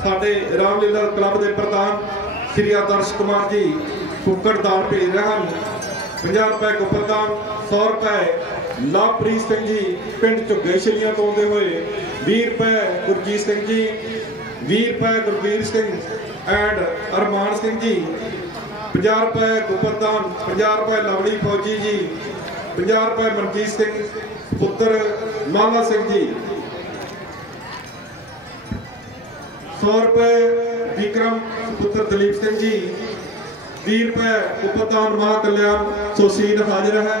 साडे रामलीला क्लब के प्रधान श्री आदर्श कुमार जी कुकड़ दान भेज रहे हैं। 50 रुपए गुपरदान, 100 रुपए लवप्रीत सिंह जी पिंड झुग्गे छलियां तो आते हुए, 20 रुपए गुरजीत सिंह जी, 20 रुपए गुरवीर सिंह एंड अरमान सिंह जी, 50 रुपए गुपरदान, 50 रुपए लवली फौजी जी, 50 रुपए मनजीत सिंह पुत्र माला सिंह जी, 100 रुपए विक्रम पुत्र दलीप सिंह जी, 20 रुपए उपप्रधान महाकल्याण सुशील हाजिर है।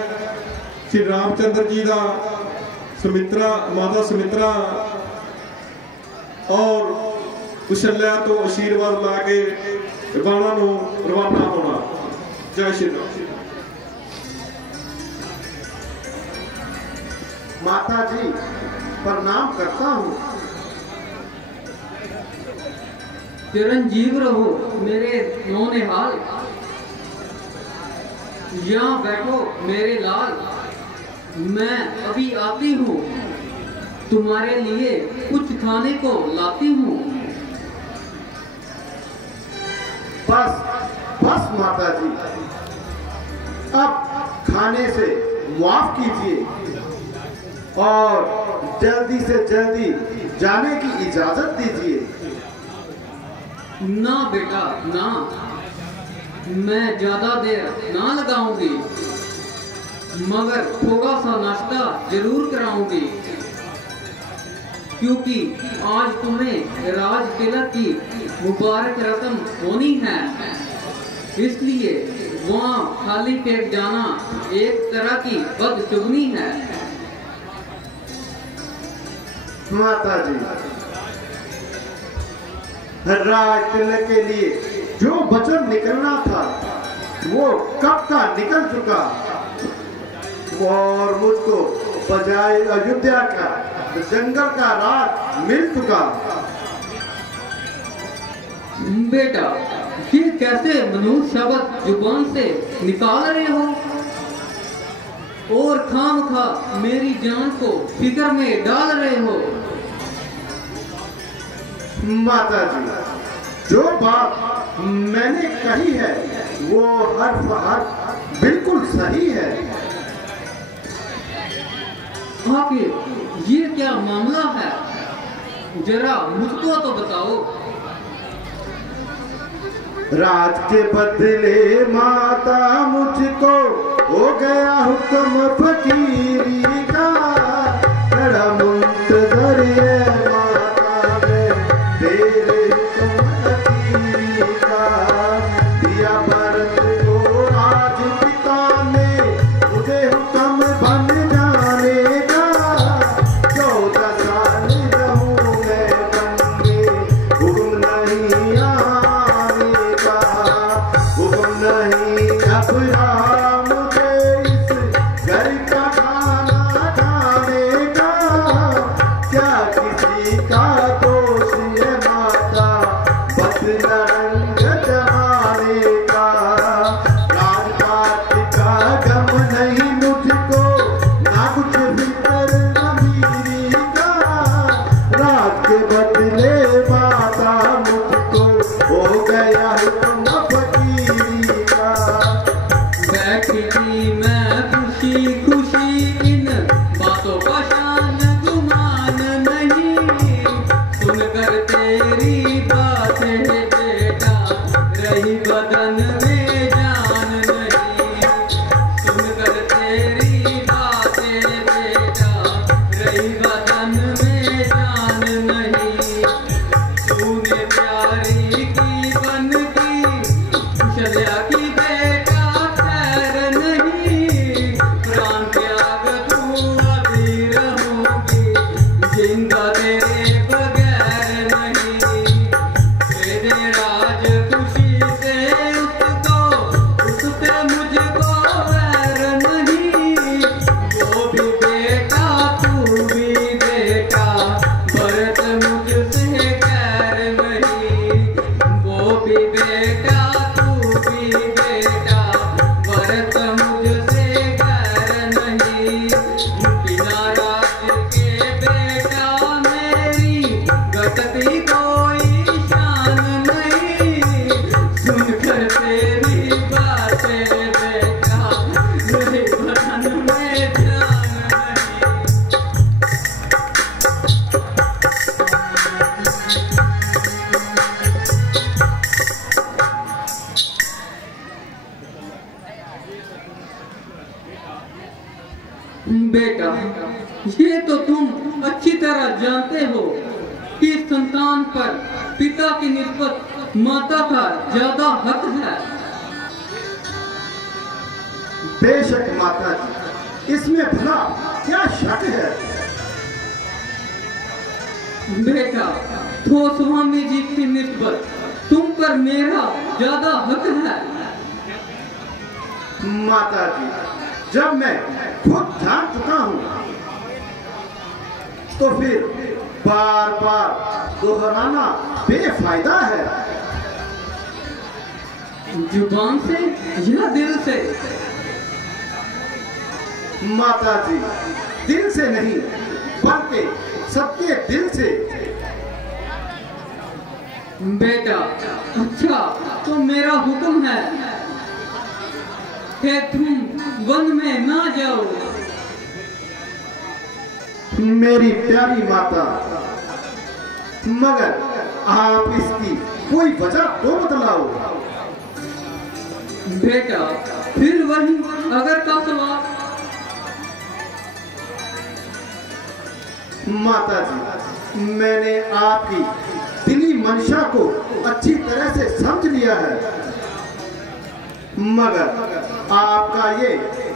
श्री रामचंद्र जी का सुमित्रा माता सुमित्रा और कुशल्या तो आशीर्वाद ला के रवाना रवाना होना। जय श्री राम। माता जी प्रणाम करता हूँ। चिरंजीव रहो मेरे नौनिहाल, यहाँ बैठो मेरे लाल, मैं अभी आती हूँ, तुम्हारे लिए कुछ खाने को लाती हूँ। बस बस माता जी, अब खाने से माफ कीजिए और जल्दी से जल्दी जाने की इजाजत दीजिए। ना बेटा ना, मैं ज्यादा देर ना लगाऊंगी, मगर थोड़ा सा नाश्ता जरूर कराऊंगी, क्योंकि आज तुम्हें राज तिलक की मुबारक रस्म होनी है, इसलिए वहाँ खाली पेट जाना एक तरह की बदशुगनी है। माता जी, राज तिलक के लिए जो वचन निकलना था वो कब का निकल चुका, और मुझको बजाय अयोध्या का जंगल का राज मिल चुका। बेटा ये कैसे मनुष्य शब्द जुबान से निकाल रहे हो और खामखा मेरी जान को फिक्र में डाल रहे हो। माता जी, जो बात मैंने कही है वो हर बिल्कुल सही है। आखिर ये क्या मामला है, जरा मुझको तो बताओ। राज के बदले माता मुझको हो गया हुक्म फकीरी का, बड़ा मुंतजर है माता में तेरे फकीरी का। दिया भरत को आज पिता ने मुझे हुक्म बन जाने का, 14 साल रहूं मैं बंदे, हुक्म नहीं आने का, हुक्म नहीं अब मुझे इस घर का खाना खाने का। क्या किसी का दोष है माता बदला रंग जमाने का। राजपाट का गम नहीं मुझको, ना कुछ भीतर अमीरी का। राज के बदले माता मुझको हो गया हुक्म फकीरी का। बैठी थी मैं खुशी खुशी, इन बातों का शान गुमान नहीं, सुनकर तेरी बातें बेटा रही बदन में जान नहीं, सुनकर तेरी बातें बेटा रही बदन में जान नहीं। तूने प्यारी की बन की कुशल्या की बेटा खैर नहीं, प्राण त्याग तू अभी रहूंगी, जिंदा तेरे बगैर नहीं। जानते हो कि संतान पर पिता की निस्बत माता का ज्यादा हक है? बेशक माता जी, इसमें भला क्या शक है? बेटा, तो स्वामी जी की निस्बत तुम पर मेरा ज्यादा हक है। माता जी, जब मैं खुद जान चुका हूं तो फिर बार बार दोहराना बेफायदा है। जुबान से या दिल से? माता जी, दिल से नहीं बल्कि सबके दिल से। बेटा, अच्छा तो मेरा हुक्म है कि तुम वन में ना जाओ। मेरी प्यारी माता, मगर आप इसकी कोई वजह तो बतलाओ। बेटा, फिर वही अगर का सवाल। माता जी, मैंने आपकी दिली मंशा को अच्छी तरह से समझ लिया है, मगर आपका ये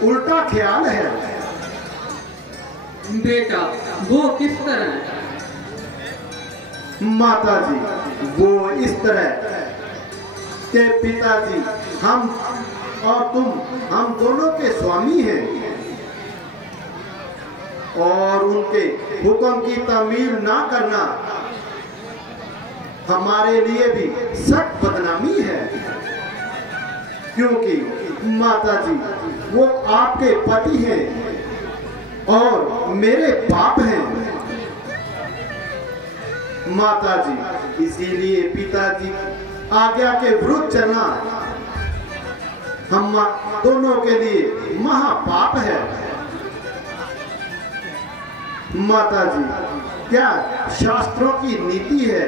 उल्टा ख्याल है। बेटा, वो किस तरह? माता जी, वो इस तरह के पिताजी हम और तुम, हम दोनों के स्वामी हैं और उनके हुक्म की तामील ना करना हमारे लिए भी सख्त बदनामी है, क्योंकि माता जी वो आपके पति हैं और मेरे बाप हैं। माता जी, इसीलिए पिताजी आज्ञा के विरुद्ध चलना हम दोनों के लिए महापाप है। माता जी, क्या शास्त्रों की नीति है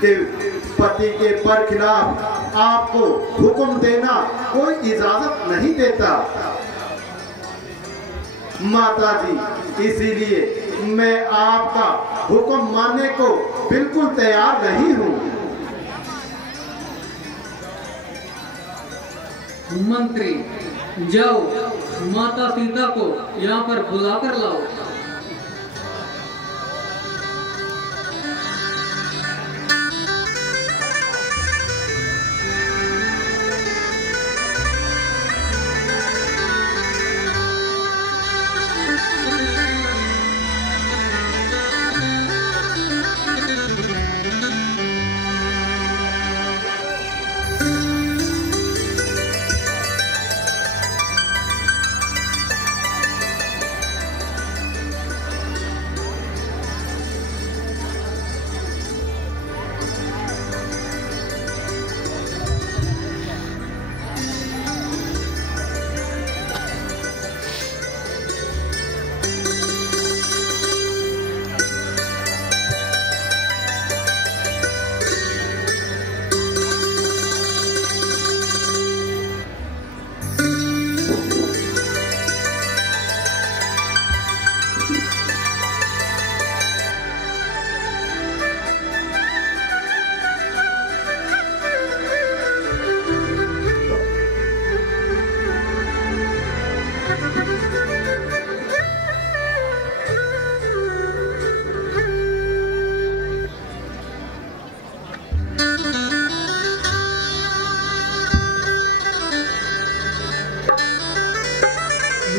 कि पति के पर खिलाफ आपको हुक्म देना कोई इजाजत नहीं देता। माता जी, इसीलिए मैं आपका हुक्म मानने को बिल्कुल तैयार नहीं हूँ। मंत्री, जाओ माता सीता को यहाँ पर बुला कर लाओ।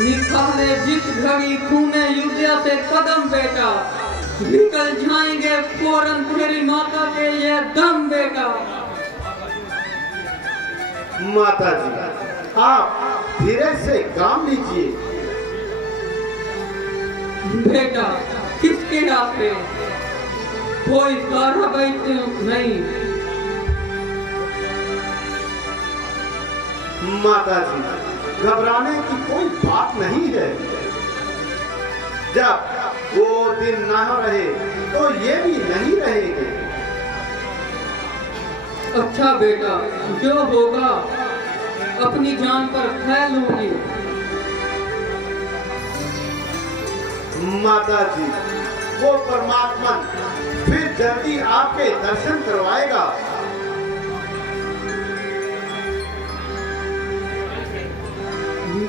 निकाले जिस घड़ी तूने युद्ध से कदम बेटा, निकल जाएंगे फौरन तेरी माता के ये दम बेटा। माता जी, आप धीरे से काम लीजिए। बेटा, किसके रास्ते? कोई सारा बैठ नहीं। माता जी, घबराने की कोई बात नहीं है। जब वो दिन ना रहे तो ये भी नहीं रहेंगे। अच्छा बेटा, जो होगा अपनी जान पर खैर लूंगी। माता जी, वो परमात्मा फिर जल्दी आपके दर्शन करवाएगा।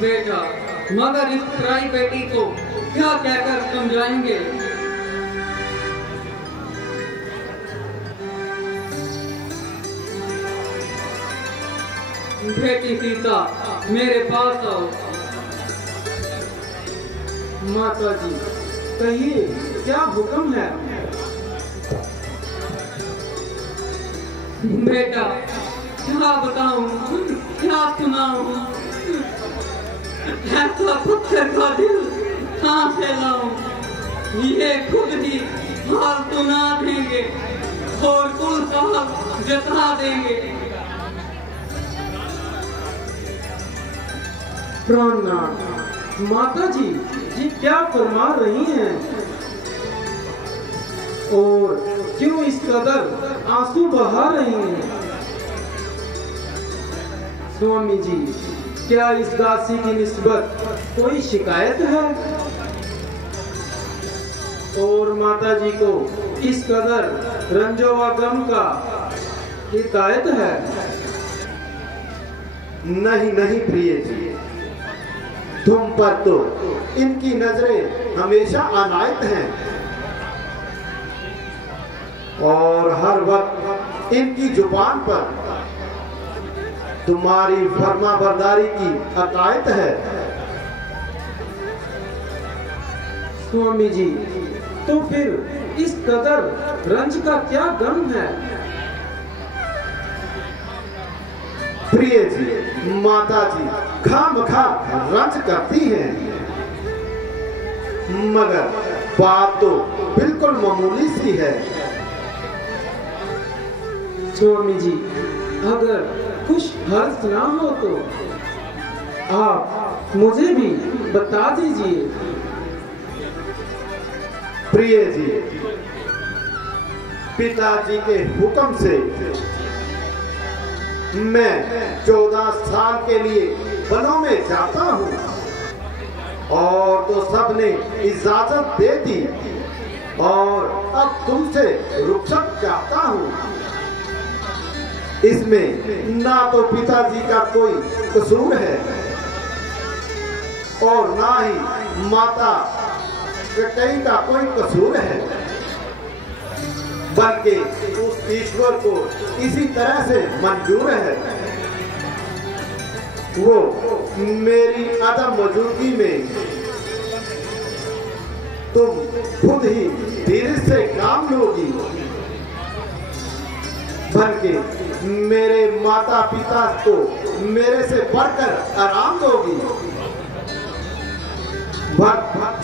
बेटा, मगर इस पराई बेटी को क्या कहकर समझाएंगे? बेटी सीता, मेरे पास आओ। माता जी, कहिए क्या हुक्म है? बेटा, क्या बताऊं, क्या सुनाऊं? ऐसा पत्थर का दिल कहाँ से लाऊं? ये खुद ही हाल सुना देंगे और कुल हाल जता देंगे। प्राणनाथ, माता जी जी क्या फरमा रही हैं? और क्यों इस कदर आंसू बहा रही हैं? स्वामी जी, क्या इस दासी की निस्बत कोई शिकायत है? और माता जी को इस कदर रंजो व गम का हिदायत है? नहीं नहीं प्रिय जी, तुम पर तो इनकी नजरें हमेशा अनायत हैं और हर वक्त इनकी जुबान पर तुम्हारी फर्मा बरदारी की अकायत है। स्वामी जी, तो फिर इस कदर रंज का क्या गम है? प्रिय जी, माता जी खामखा रंज करती हैं, मगर बात तो बिल्कुल मामूली सी है। स्वामी जी, अगर कुछ हर्ष ना हो तो आप मुझे भी बता दीजिए। प्रिय जी, पिताजी के हुक्म से मैं 14 साल के लिए वनों में जाता हूँ और तो सबने इजाजत दे दी और अब तुमसे रुखसत चाहता हूँ। इसमें ना तो पिताजी का कोई कसूर है और ना ही माता कहीं का कोई कसूर है, बल्कि उस ईश्वर को इसी तरह से मंजूर है। वो मेरी अदम मौजूदगी में तुम खुद ही धीरे से काम लोगी, बल्कि मेरे माता पिता को मेरे से बढ़कर आराम दोगी।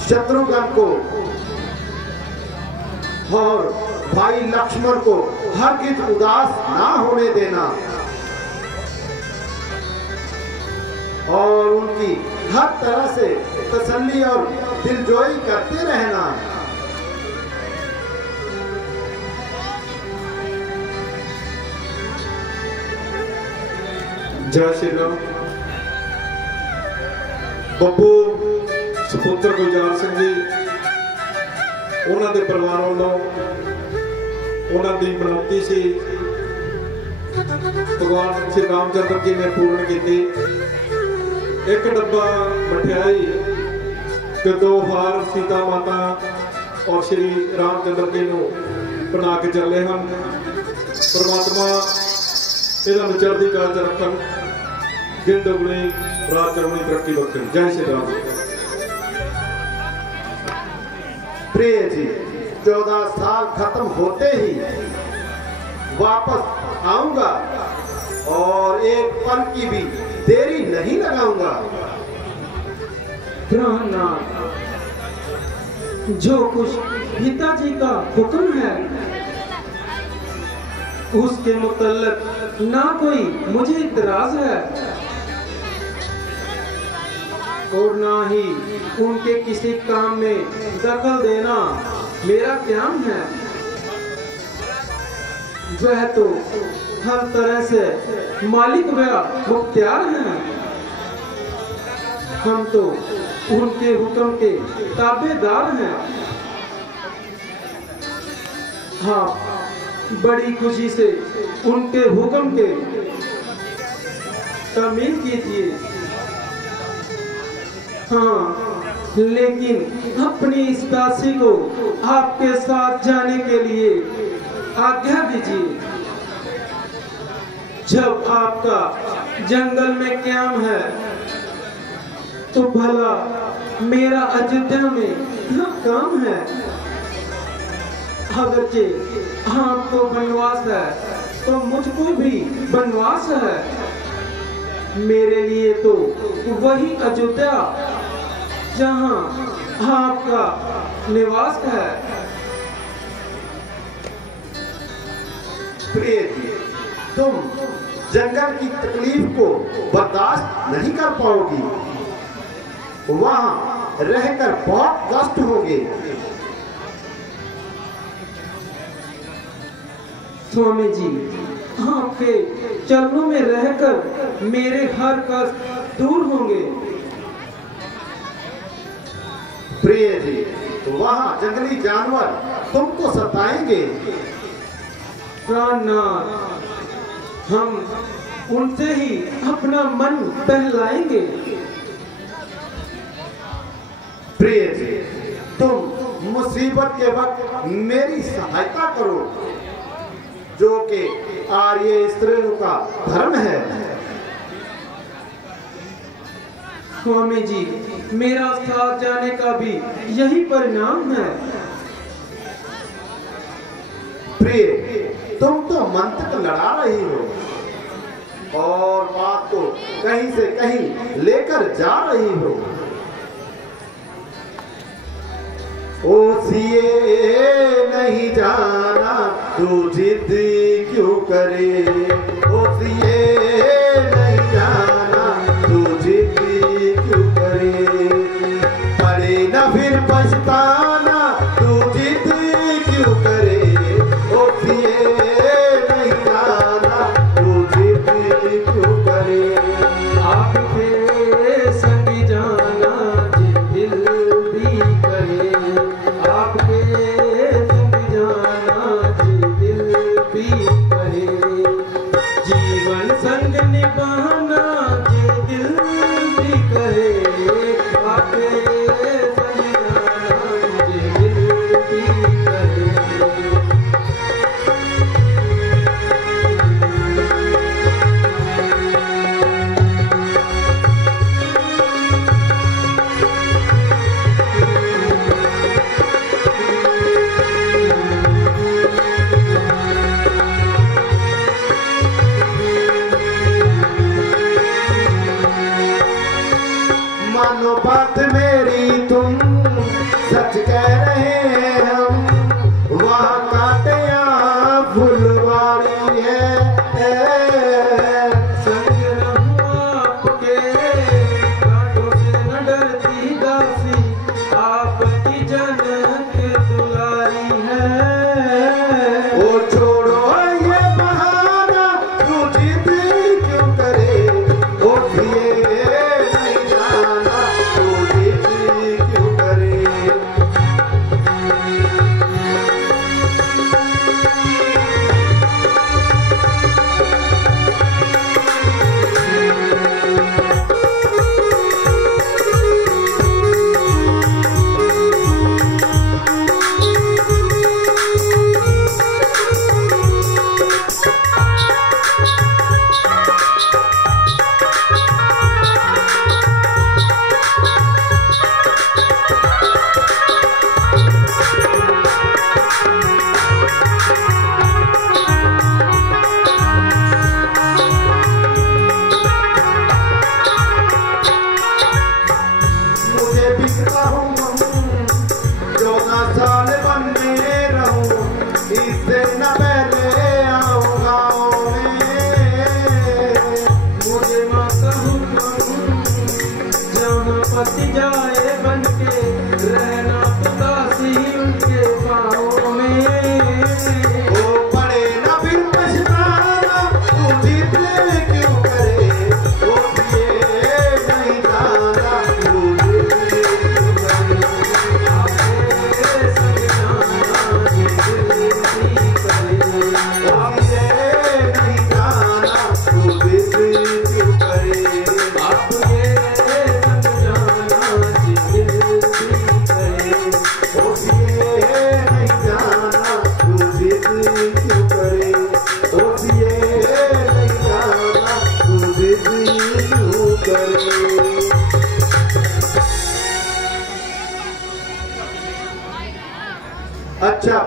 शत्रुघ्न को और भाई लक्ष्मण को हरगिज उदास ना होने देना और उनकी हर तरह से तसल्ली और दिलजोई करते रहना। जय श्री राम। ਬੱਬੂ ਸਪੁੱਤਰ ਗੁਲਜ਼ਾਰ ਸਿੰਘ ਜੀ, ਉਹਨਾਂ ਦੇ ਪਰਿਵਾਰ ਵੱਲੋਂ ਉਹਨਾਂ ਦੀ ਮਨੌਤੀ ਸੀ ਭਗਵਾਨ ਸ਼੍ਰੀ ਰਾਮਚੰਦਰ ਜੀ ਨੇ ਪੂਰਨ ਕੀਤੀ। ਇੱਕ ਡੱਬਾ ਮਠਿਆਈ ਤੇ 2 ਹਾਰ ਸੀਤਾ ਮਾਤਾ ਔਰ ਸ਼੍ਰੀ ਰਾਮਚੰਦਰ ਜੀ ਨੂੰ ਬਣਾ ਕੇ ਚੱਲੇ ਹਨ। परमात्मा ਇਹਨਾਂ ਨੂੰ ਚੜ੍ਹਦੀ ਕਲਾ 'ਚ ਰੱਖਣ, ਦਿਨ ਦੁਗਣੀ रात चढ़नी तरक्की बख्शे। जय श्री राम। प्रिय जी, 14 साल खत्म होते ही वापस आऊंगा और एक पल की भी देरी नहीं लगाऊंगा। प्राणनाथ, जो कुछ पिताजी का हुक्म है उसके मुतल्लिक ना कोई मुझे इतराज है और ना ही उनके किसी काम में दखल देना मेरा काम है। वह तो हर तरह से मालिक व मुख्तियार हैं। हम तो उनके हुक्म के ताबेदार हैं। हाँ, बड़ी खुशी से उनके हुक्म के तामील कीजिए। हाँ, लेकिन अपनी इस दासी को आपके साथ जाने के लिए आज्ञा दीजिए। जब आपका जंगल में क्याम है तो भला मेरा अयोध्या में क्या काम है? अगरचे आपको बनवास है तो मुझको भी बनवास है। मेरे लिए तो वही अयोध्या जहां आपका निवास है। प्रिय जी, तुम जंगल की तकलीफ को बर्दाश्त नहीं कर पाओगी। वहां रहकर बहुत कष्ट होंगे। स्वामी जी, आपके चरणों में रहकर मेरे हर कष्ट दूर होंगे। प्रिय जी, वहां जंगली जानवर तुमको सताएंगे। प्राणनाथ, हम उनसे ही अपना मन बहलाएंगे। प्रिय जी, तुम मुसीबत के वक्त मेरी सहायता करो, जो कि आर्य स्त्रियों का धर्म है। स्वामी जी, मेरा साथ जाने का भी यही परिणाम है। प्रिय, तुम तो मंत्र लड़ा रही हो और बात को कहीं से कहीं लेकर जा रही हो। ओसिए नहीं जाना तू जिद क्यों करे, ओसिए नहीं जाना तू जिद क्यों करे, पड़े न फिर पछताना तू जिद क्यों करे, ओसिए नहीं जाना तू जिद क्यों करे। आपके संग जाना जी दिल भी करे, आपके संग जाना जी दिल भी करे, जीवन संग निभाना जी दिल भी करे, आपके संग जाना जी दिल भी करे।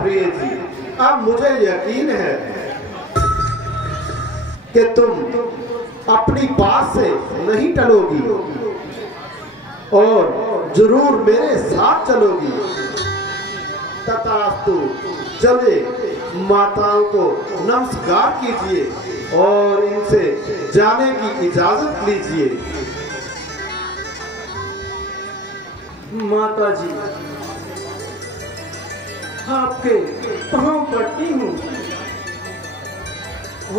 प्रिय जी, अब मुझे यकीन है कि तुम अपनी बात से नहीं टलोगी और जरूर मेरे साथ चलोगी। तथास्तु, चले माताओं को नमस्कार कीजिए और इनसे जाने की इजाजत लीजिए। माता जी, आपके पांव पड़ती हूँ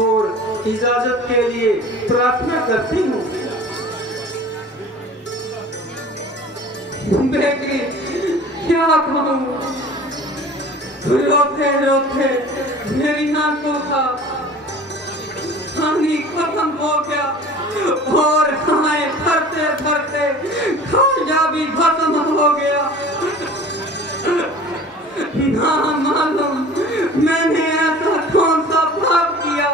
और इजाजत के लिए प्रार्थना करती हूँ। बेटी, क्या कहूँ, रोते रोते मेरी आंखों का पानी खत्म हो गया और खाए भरते भरते खाजा भी खत्म हो गया। ना मालूम मैंने ऐसा कौन सा पाप किया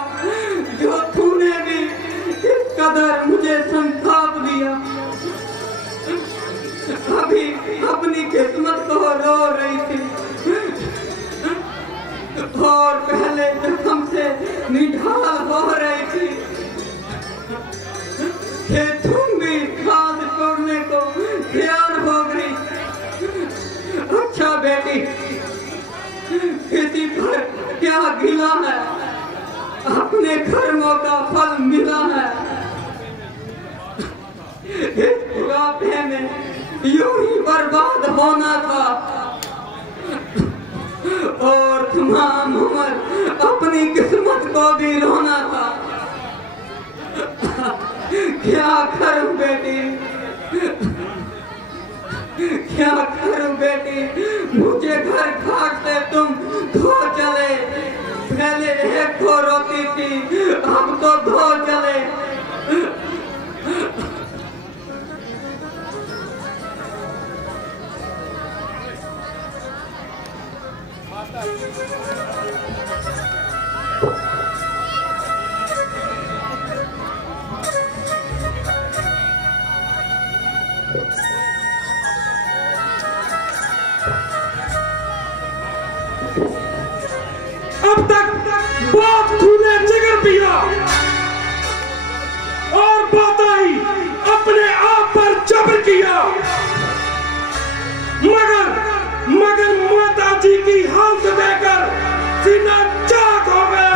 जो तूने भी इस कदर मुझे संताप दिया। अभी अपनी किस्मत को रो रही थी और पहले जख्म से निढाल हो रही थी कि तुम भी साथ छोड़ने को तैयार हो गई। अच्छा बेटी, किसी पर क्या गिला है, अपने कर्मों का फल मिला है। इस बुढ़ापे में यूं ही बर्बाद होना था और तमाम उम्र अपनी किस्मत को भी रोना था। क्या करूं बेटी, क्या करूं बेटी, मुझे घर घाट से तुम धो चले। पहले एक धो रोती थी, अब तो धो चले। अब तक बहुत तूने जिगर पिया और बताई अपने आप पर जबर किया, मगर माता जी की हालत देखकर सीना चाक हो गया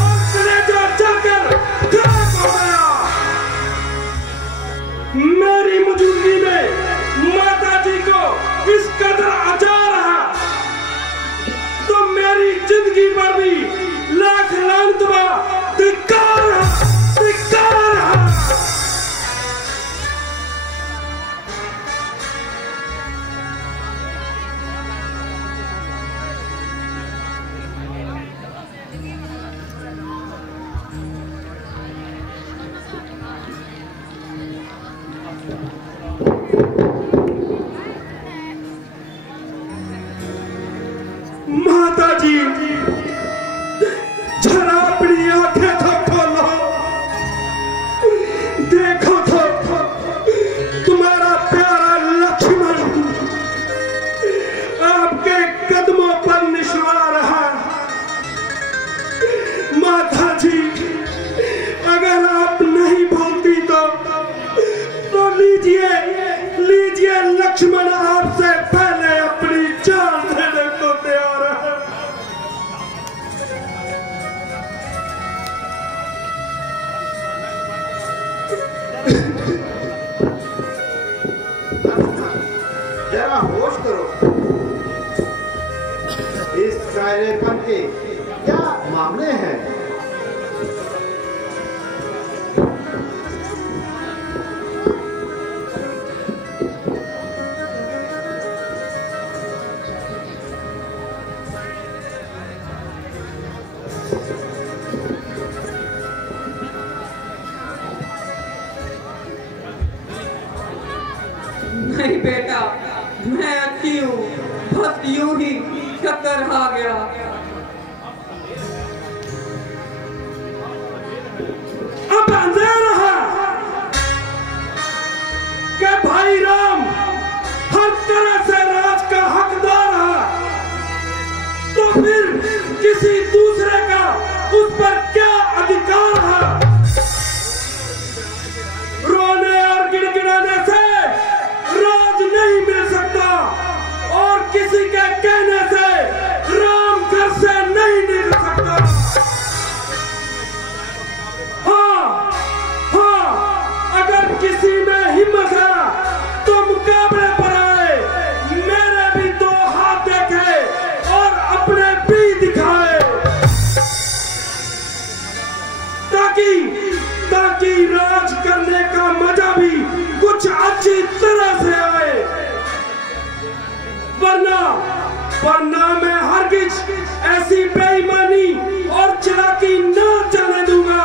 और कलेजा जलकर खाक हो गया। मेरी मौजूदगी में माता जी को इस कदर अचार है तो मेरी जिंदगी पर भी लाख लानत धिक्कार है। माता जी, जरा अपनी आंखें तो खोलो, देखो तो तुम्हारा प्यारा लक्ष्मण आपके कदमों पर निशवा रहा। माता जी, अगर आप नहीं बोलती तो लीजिए लक्ष्मण आपसे पहले अपनी जान देने को तैयार है। जरा होश करो, इस कायरेपन के क्या मामले हैं? नहीं बेटा, मैं अच्छी हूँ, बस यूं ही चक्कर आ गया। अब अंधेरा है कि भाई राम हर तरह से राज का हकदार है, तो उस पर क्या अधिकार है? रोने और गिड़गिड़ाने से राज नहीं मिल सकता और किसी के कहने से राम घर से नहीं निकल सकता। हाँ, अगर किसी में हिम्मत है तो मुकाबले पर आए, मेरे भी दो हाथ देखे और अपने भी दिखाए, ताकि राज करने का मजा भी कुछ अच्छी तरह से आए। वरना मैं हरगिज ऐसी बेईमानी और चालाकी ना चलने दूंगा,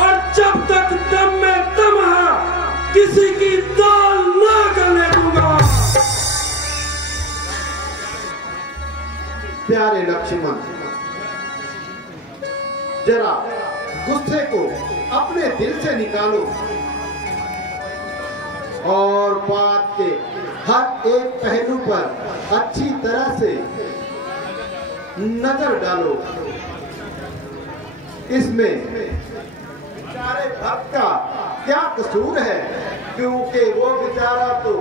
और जब तक दम में दम है किसी की दाल ना गलने दूंगा। प्यारे लक्ष्मण, जरा गुस्से को अपने दिल से निकालो और बात के हर एक पहलू पर अच्छी तरह से नजर डालो। इसमें बेचारे भक्त का क्या कसूर है, क्योंकि वो बेचारा तो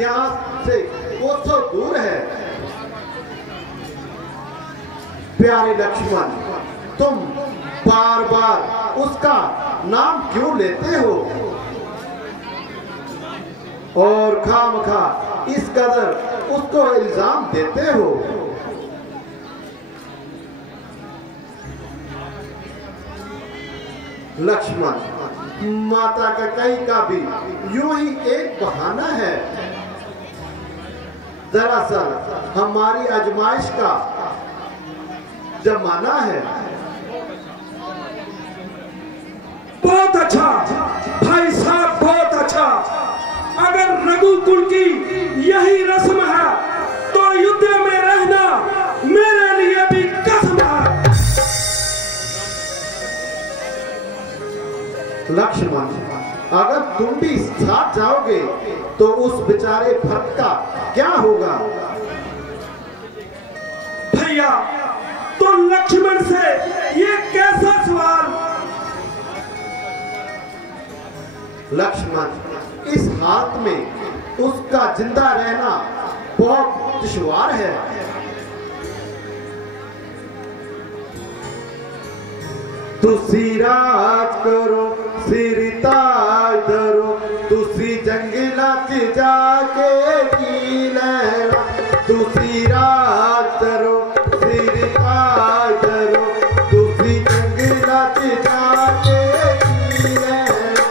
यहाँ से कोसों दूर है। प्यारे लक्ष्मण, तुम बार बार उसका नाम क्यों लेते हो और खामखा इस कदर उसको इल्जाम देते हो? लक्ष्मण, माता का कहीं का भी यूं ही एक बहाना है। दरअसल हमारी आजमाइश का जमाना है। बहुत अच्छा भाई साहब, बहुत अच्छा। अगर रघुकुल की यही रस्म है तो युद्ध में रहना मेरे लिए भी कसम है। लक्ष्मण, अगर तुम भी साथ जाओगे तो उस बेचारे भक्त का क्या होगा? भैया, तो लक्ष्मण से ये कैसा सवाल? लक्ष्मण, इस हालत में उसका जिंदा रहना बहुत दुश्वार है। तुसी राज करो, सिर ताज धरो, तुसी जंगला च जाके की लैला। तुसी राज करो, सिर ताज धरो, तुसी जंगला च जाके की लैला।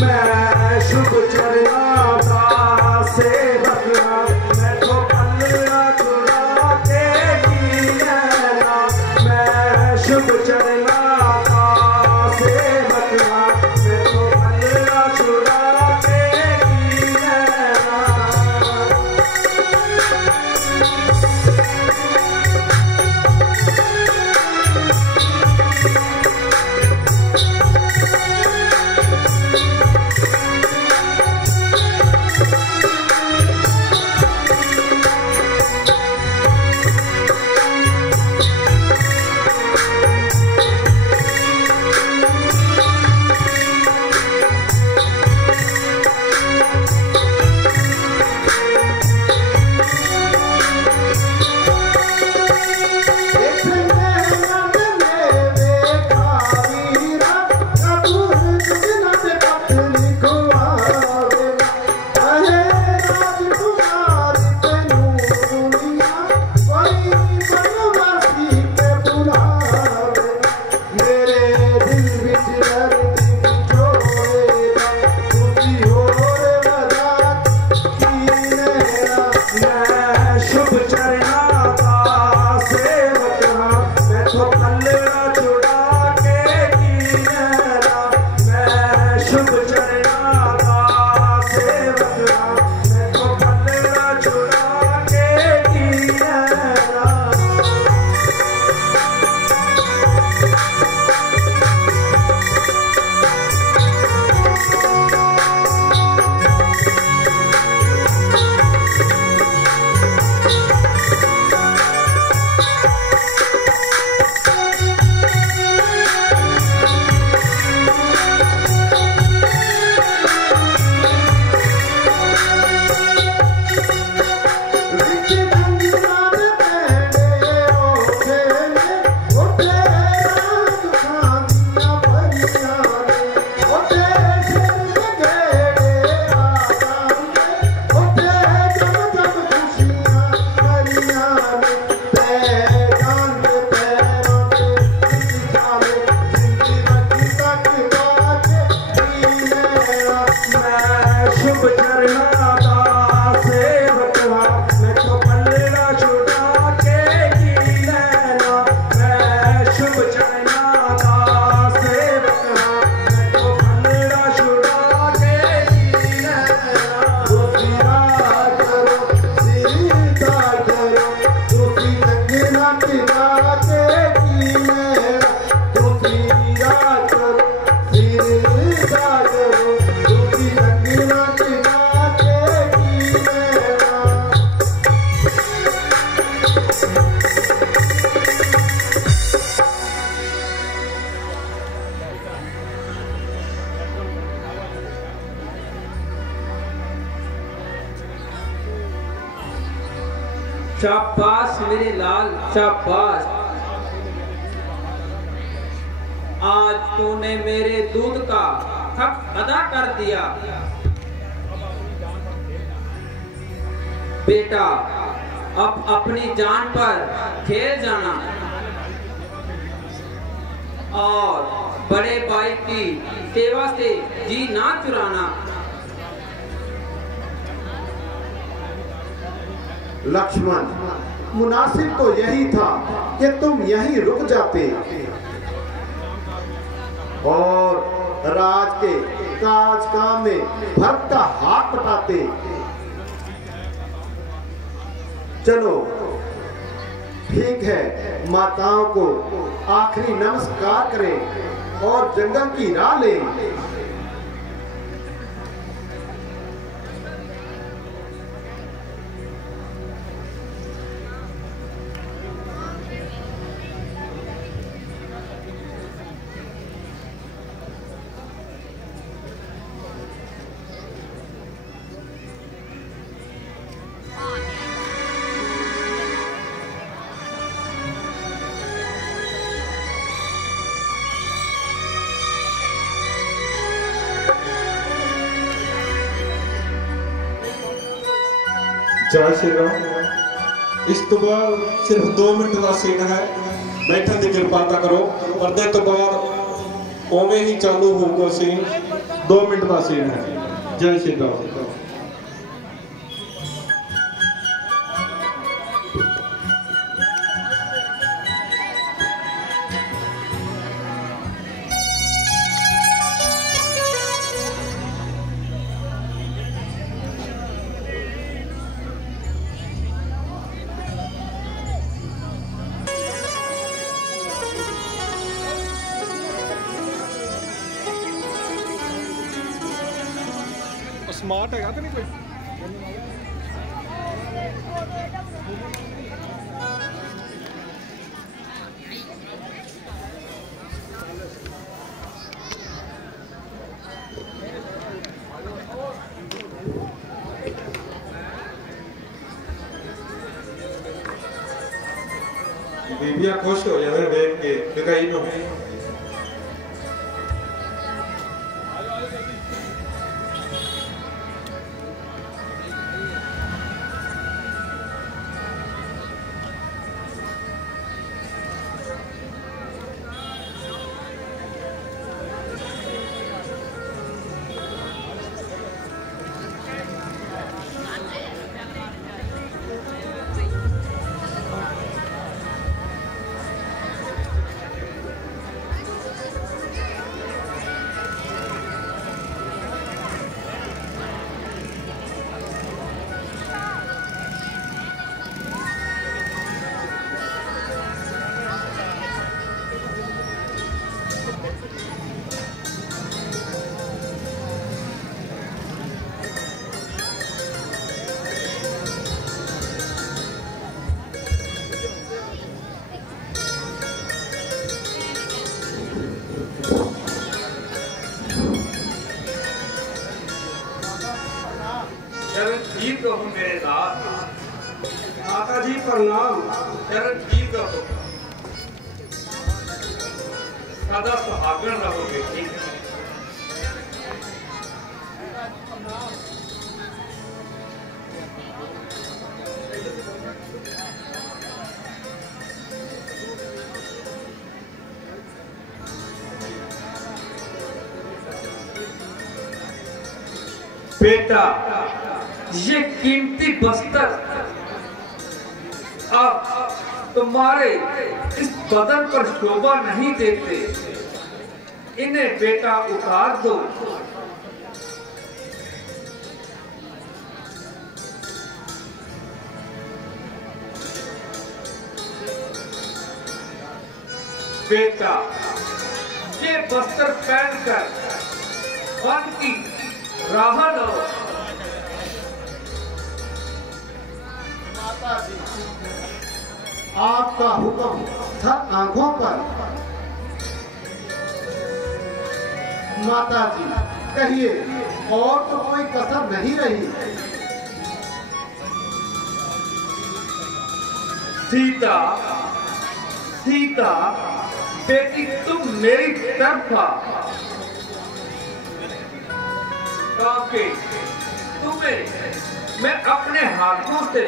मैं शुभ चरना का सेवक, मैं तो पल्ला चुरा के की लैला। मैं शुभ चरना शाबाश मेरे लाल, शाबाश। आज तूने मेरे दूध का हक अदा कर दिया। बेटा अब अपनी जान पर खेल जाना और बड़े भाई की सेवा से जी ना चुराना। लक्ष्मण, मुनासिब तो यही था कि तुम यहीं रुक जाते और राज के काज काम में भरता हाथ बटाते। चलो ठीक है, माताओं को आखिरी नमस्कार करें और जंगल की राह लें। जय श्री राम। इस तो बाद सिर्फ 2 मिनट का सीन है, बैठने की कृपा करो। पर्दे तो बाद ओवे ही चालू होगा सीन, 2 मिनट का सीन है। जय श्री राम। स्मार्ट है तो नहीं कोई? बीबिया खुश हो जाए देख के दिखाई में। ठीक हो मेरे लाल। माता जी प्रणाम। चरण ठीक हो, सदा सुहागन रहो बेटी। बेटा ये कीमती बस्तर अब तुम्हारे इस बदन पर शोभा नहीं देते, इन्हें बेटा उतार दो। बेटा ये वस्त्र पहनकर वन की राह लो। आपका हुक्म था आंखों पर। माता जी कहिए, और तो कोई कसर नहीं रही। सीता, सीता बेटी तुम मेरी तरफ आ, ताकि तुम्हें मैं अपने हाथों से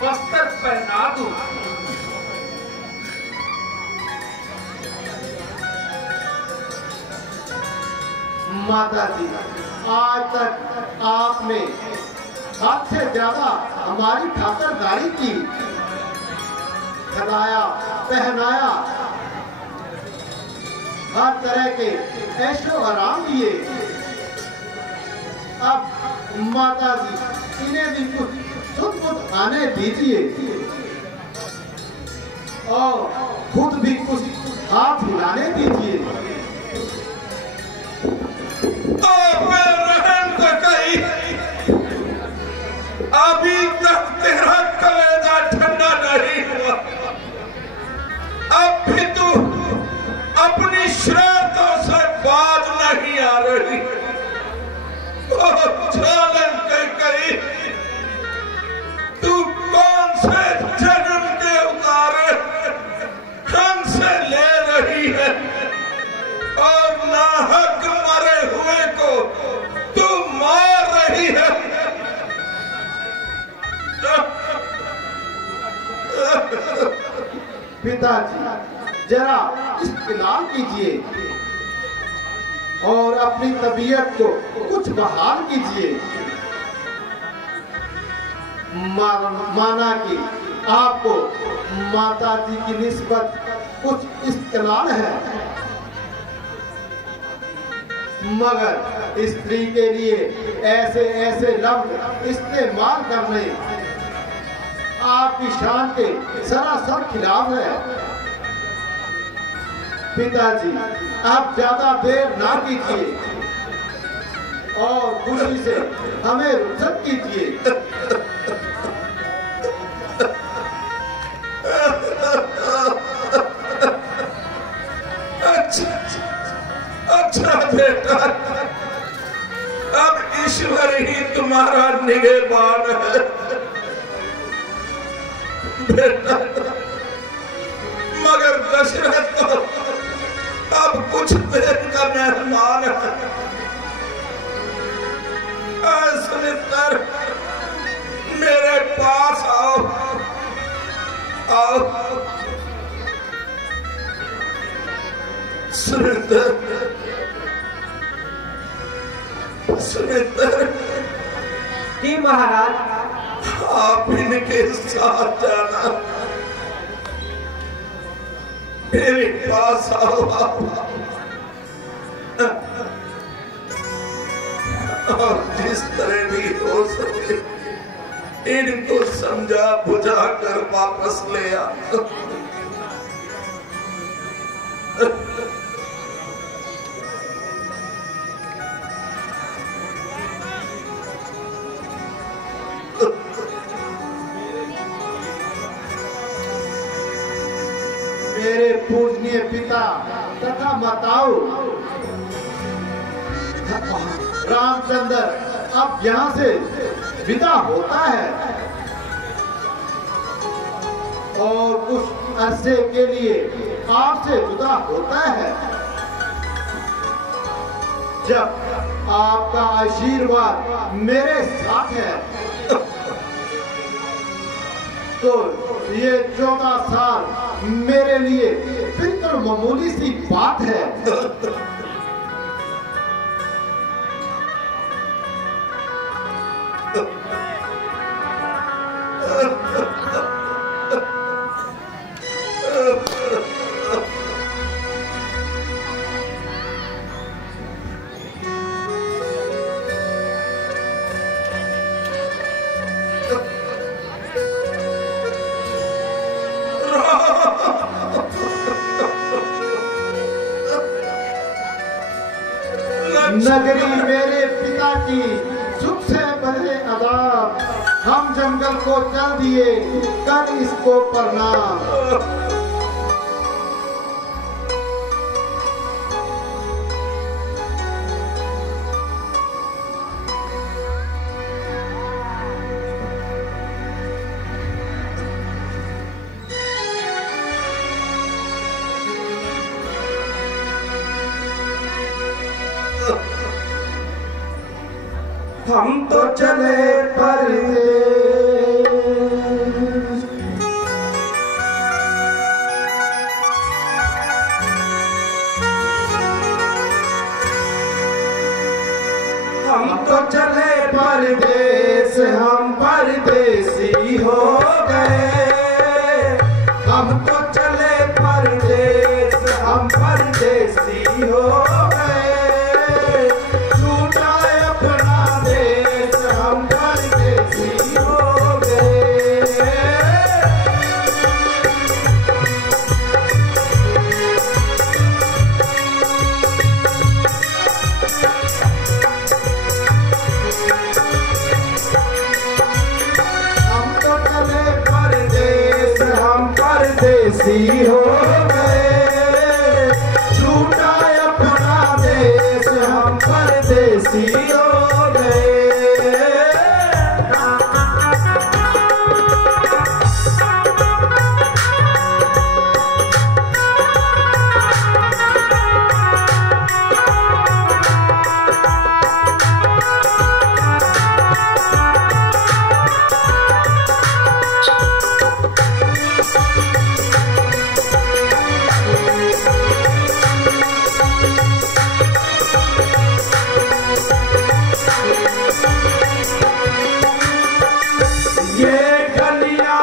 वस्त्र पहना दूं। माता जी, आज तक आपने हद से ज्यादा हमारी खातिरदारी की, खिलाया पहनाया, हर तरह के ऐशो आराम दिए। अब माता जी इन्हें भी कुछ सुध आने दीजिए और खुद भी कुछ हाथ हिलाने दीजिए। अभी तक तेरा कलेजा ठंडा नहीं हुआ, अब भी तू अपनी शर्तों से बाज नहीं आ रही। कहीं तू कौन से जन्म के उतारे हमसे ले रही है और नाहक मरे हुए को तू मार रही है। पिताजी, जरा इस्तेमाल कीजिए और अपनी तबीयत को कुछ बहाल कीजिए। माना कि आपको माता जी की निस्बत कुछ इस्तेमाल है, मगर स्त्री के लिए ऐसे ऐसे लफ्ज इस्तेमाल करने आपकी शान के सरासर खिलाफ है। पिताजी, आप ज्यादा देर ना कीजिए और खुशी से हमें रुखसत कीजिए। अच्छा बेटा, अब ईश्वर ही तुम्हारा निगहबान है बेटा, मगर दशरथ तो अब कुछ देर का मेहमान है। सुनितर, मेरे पास आओ, आओ। सुनितर, सुनितर जी महाराज, आप इनके साथ जाना, मेरे पास आओ और जिस तरह भी हो सके इनको समझा बुझा कर वापस ले आ। मेरे पूजनीय पिता तथा माताओं, रामचंद्र अब यहाँ से विदा होता है और कुछ अरसे के लिए आपसे जुदा होता है। जब आपका आशीर्वाद मेरे साथ है तो ये 14 साल मेरे लिए बिल्कुल मामूली सी बात है। नगरी मेरे पिता की सुख से भरे आदाब, हम जंगल को चल दिए, कर इसको प्रणाम। हम तो चले परदेस। हम तो चले परदेस, हम परदेसी हो गए। हम तो चले परदेस, हम परदेसी हो गए। छूटा अपना देश, हम परदेसी हो गए। हम तो चले परदेस, हम परदेसी हो गए। छूटा अपना देश, हम परदेसी हो गए। ये गलियां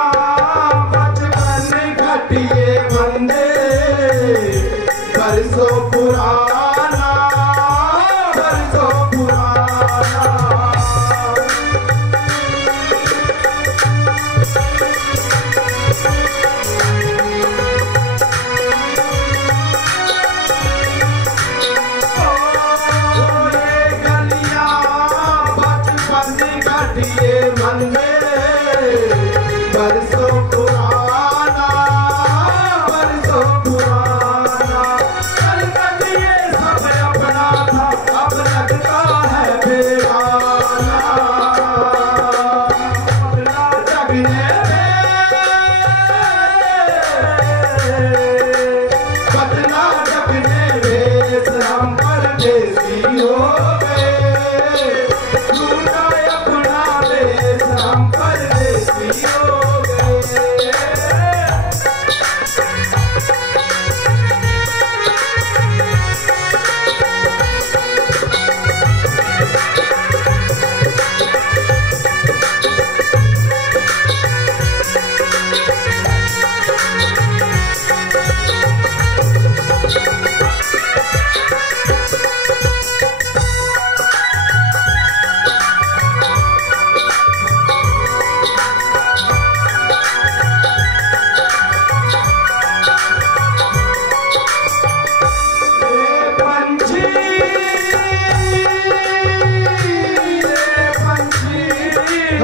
बचपन घटिए मंदिर, बरसों पुराना, बरसों पुराना। ओ ये गलियां बचपन घटिए मंदिर, बरसों पुराना, बरसों पुराना। कल तक ये सब अपना था, अब लगता है बेगाना। अपना जगने बदला जगने वेश, हम परदेसी हो गए। छूटा अपना देश, हम परदेसी हो गए।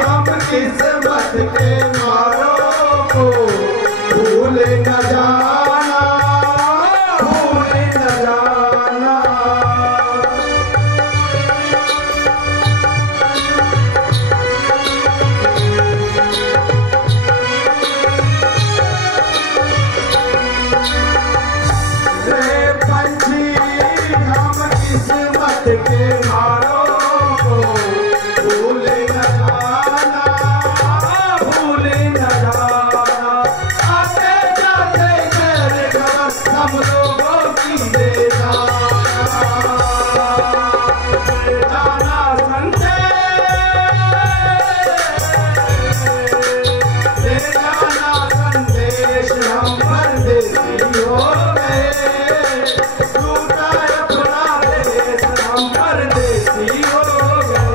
हम किस्मत के मारों को भूल न जाना, भूल न जाना। रे पंछी हम किस्मत के मारों को भूल न जाना, भूल न जाना। आते जाते खैर खबर हम लोगों की दे जाना, दे जाना संदेश, दे जाना संदेश। हम परदेसी हो गए। छूटा अपना देश, हम परदेसी हो गए।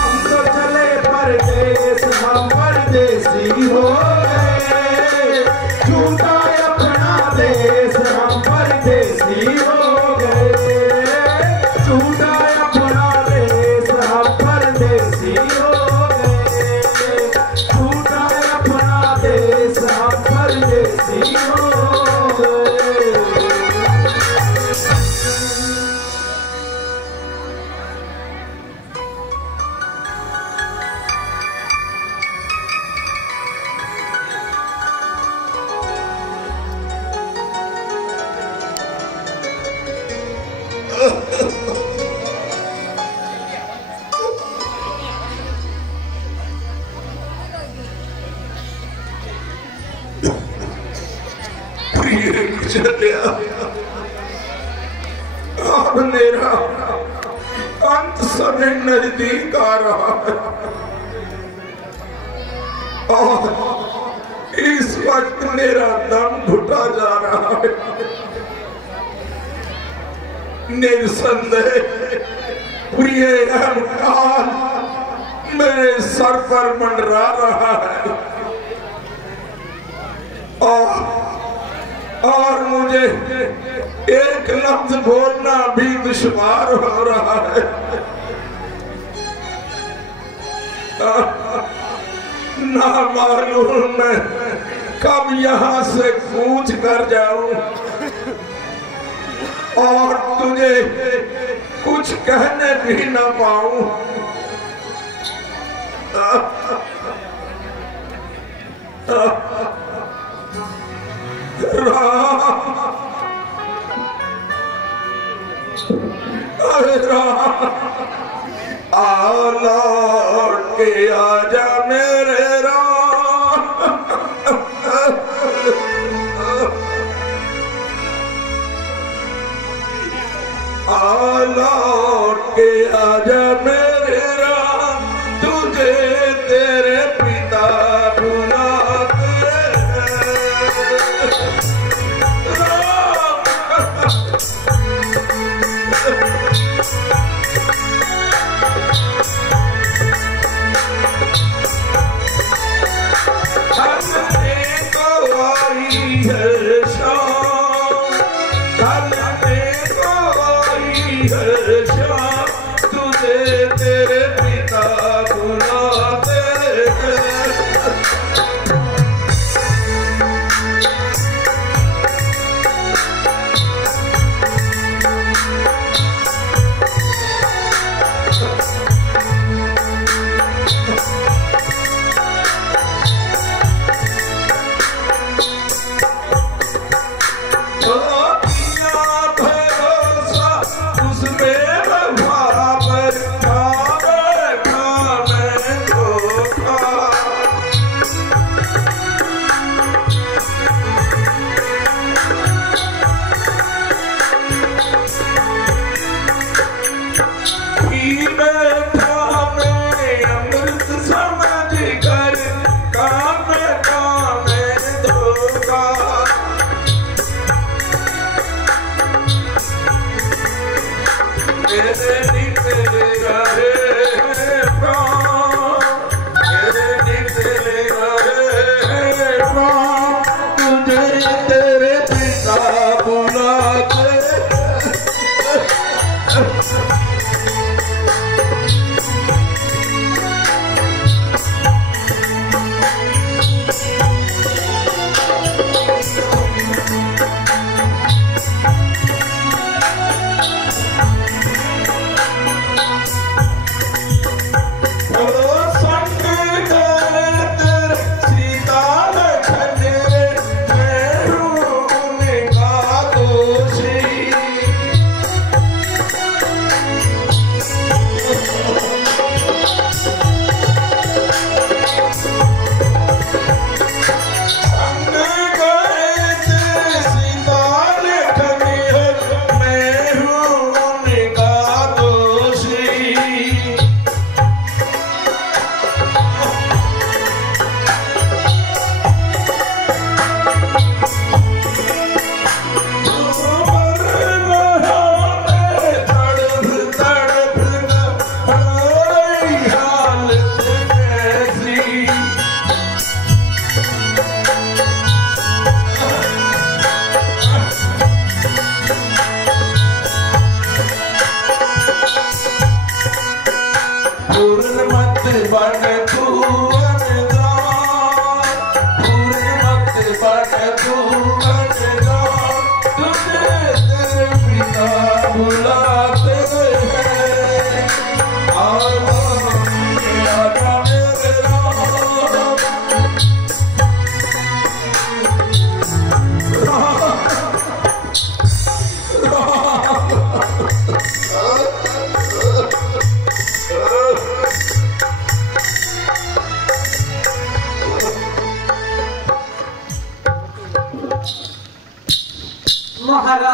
हम तो चले परदेस, हम परदेसी हो गए। छूटा अपना देश, हम परदेसी हो गए। छूटा अपना देश, हम परदेसी हो गए। छूटा अपना चलिया अब मेरा अंत समय नजदीक आ रहा है और इस वक्त मेरा दम घुटा जा रहा है। निसंदेह प्रिय अहंकार मेरे सर पर मंडरा रहा है और मुझे एक लफ्ज बोलना भी दुश्वार हो रहा है। ना मालूम मैं कब यहाँ से कूच कर जाऊं और तुझे कुछ कहने भी ना पाऊं। आ लौट के आजा मेरे आ लौट के आजा मेरे राम, तुझे तेरे पिता बुलाते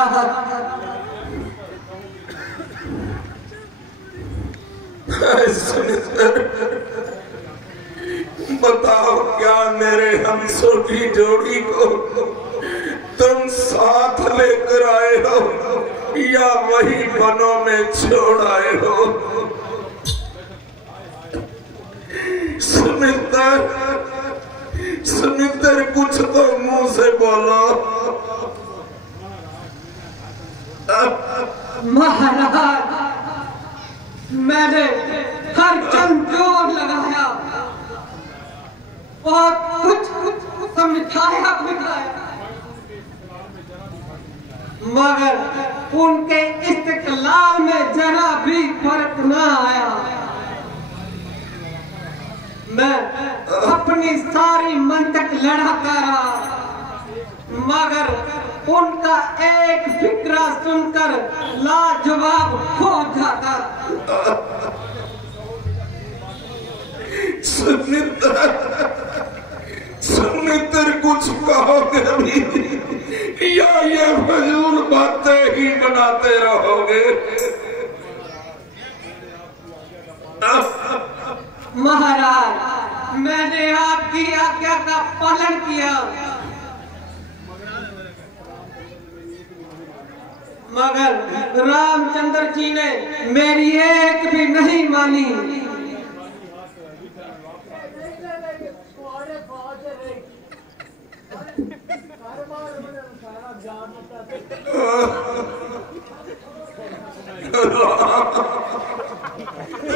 महाराज। बताओ क्या मेरे हंसों की जोड़ी को तुम साथ लेकर आए हो या वही वनों में छोड़ आए हो? सुमित्र कुछ तो मुंह से बोलो। महाराज मैंने हर चंद जोर लगाया और कुछ समझाया मगर उनके इस्तिकलाल में जरा भी फर्क न आया। मैं अपनी सारी मंतक लड़ाता रहा मगर उनका एक फिक्रा सुनकर लाजवाब हो जाता। सुमित्र कुछ कहोगे अभी या ये फजूल बातें ही बनाते रहोगे? महाराज मैंने आपकी आज्ञा का पालन किया मगर रामचंद्र जी ने मेरी एक भी नहीं मानी।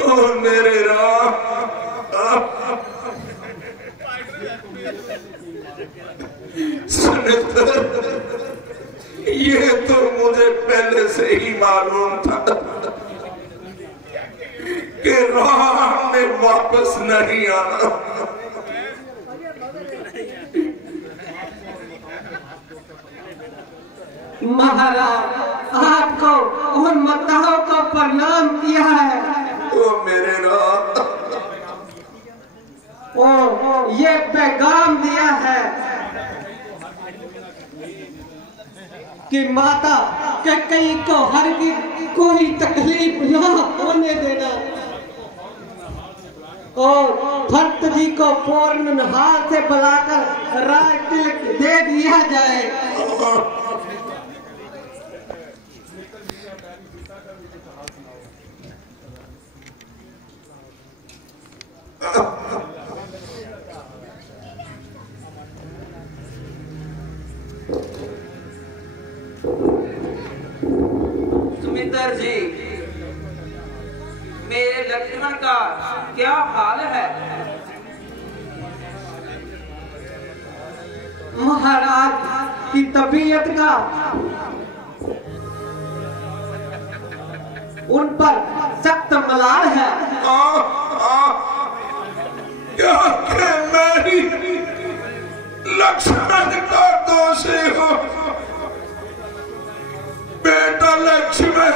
ओ मेरे राम, ये तो मुझे पहले से ही मालूम था कि राम ने वापस नहीं आना। महाराज आपको उन मताओं को प्रणाम किया है। ओ मेरे राम, ओ ये पैगाम दिया है कि माता कैकेयी को हरगिज़ कोई तकलीफ न होने देना और भक्त जी को पूर्ण हाल से बुलाकर राय तिलक दे दिया जाए। सुमित्र जी मेरे लक्ष्मण का क्या हाल है? महाराज की तबीयत का उन पर सख्त मलाल है। क्या मेरी लक्ष्मण का दोष हो? बेटा लक्ष्मण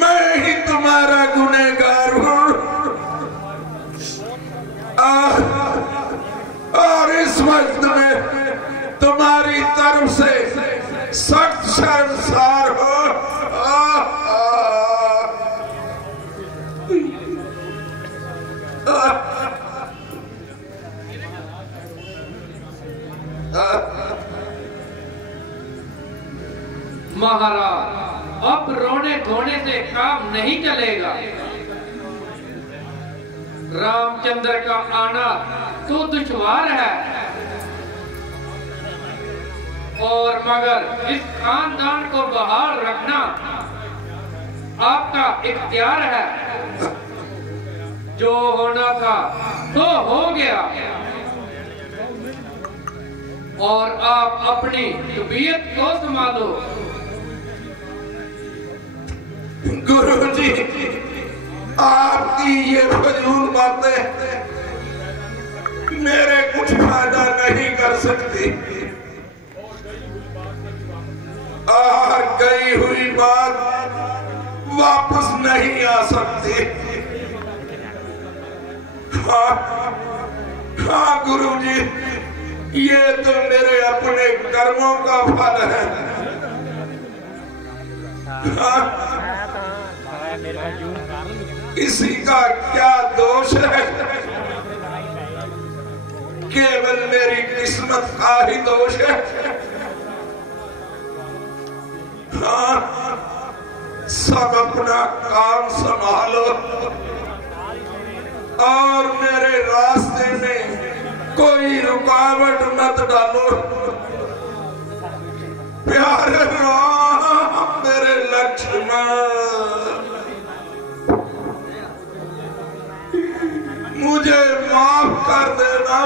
मैं ही तुम्हारा गुनहगार हूं और इस वक्त में तुम्हारी तरफ से सख्त शर्मसार हो। महाराज अब रोने धोने से काम नहीं चलेगा। रामचंद्र का आना तो दुश्वार है और मगर इस खानदान को बहाल रखना आपका इख्तियार है। जो होना था तो हो गया और आप अपनी तबीयत को संभालो। गुरुजी आपकी ये फजूल बातें मेरे कुछ फायदा नहीं कर सकती और गई हुई बात वापस नहीं आ सकती। हाँ गुरुजी ये तो मेरे अपने कर्मों का फल है। इसी का क्या दोष है? केवल मेरी किस्मत का ही दोष है। हाँ, सब अपना काम संभालो और मेरे रास्ते में कोई रुकावट मत डालो। प्यारे राम, मेरे लक्ष्मण, मुझे माफ कर देना।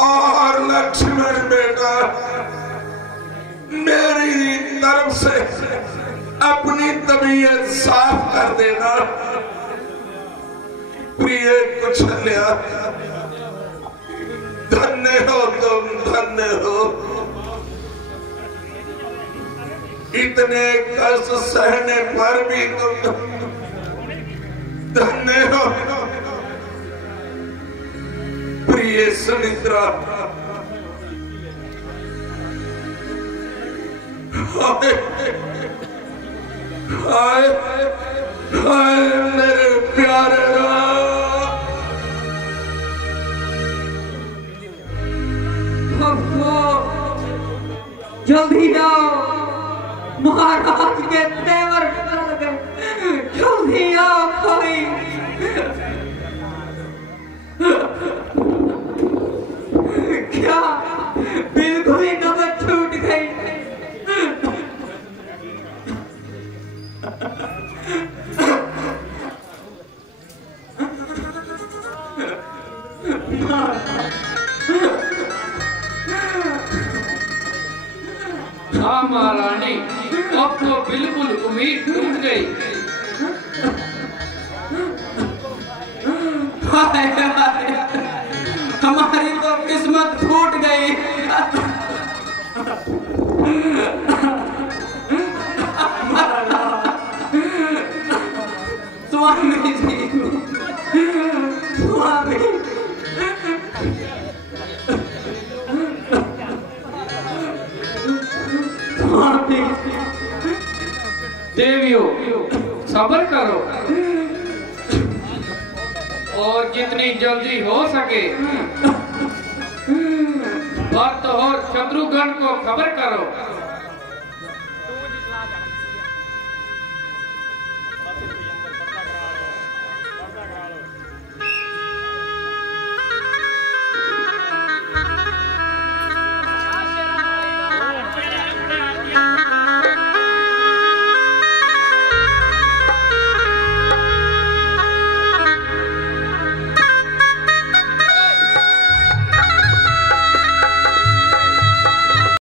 और लक्ष्मण बेटा, मेरी तरफ से अपनी तबीयत साफ कर देना। प्रिय कुशल्या, धन्य हो तुम, धन्य हो। इतने कष्ट सहने पर भी तुम धन्य हो। प्रिय सुमित्रा, हाय हाय हाय मेरे प्यारे राम। जल्दी आओ, महाराज के तेवर बदल गए। जल्दी आओ कोई। क्या बिल्कुल ही नमक छूट गई? हाँ महारानी, अब तो बिल्कुल उम्मीद टूट गई। हमारी तो किस्मत फूट गई। स्वामी जी, स्वामी, देवियों, सब्र करो और जितनी जल्दी हो सके भक्त और शत्रुघ्न को खबर करो।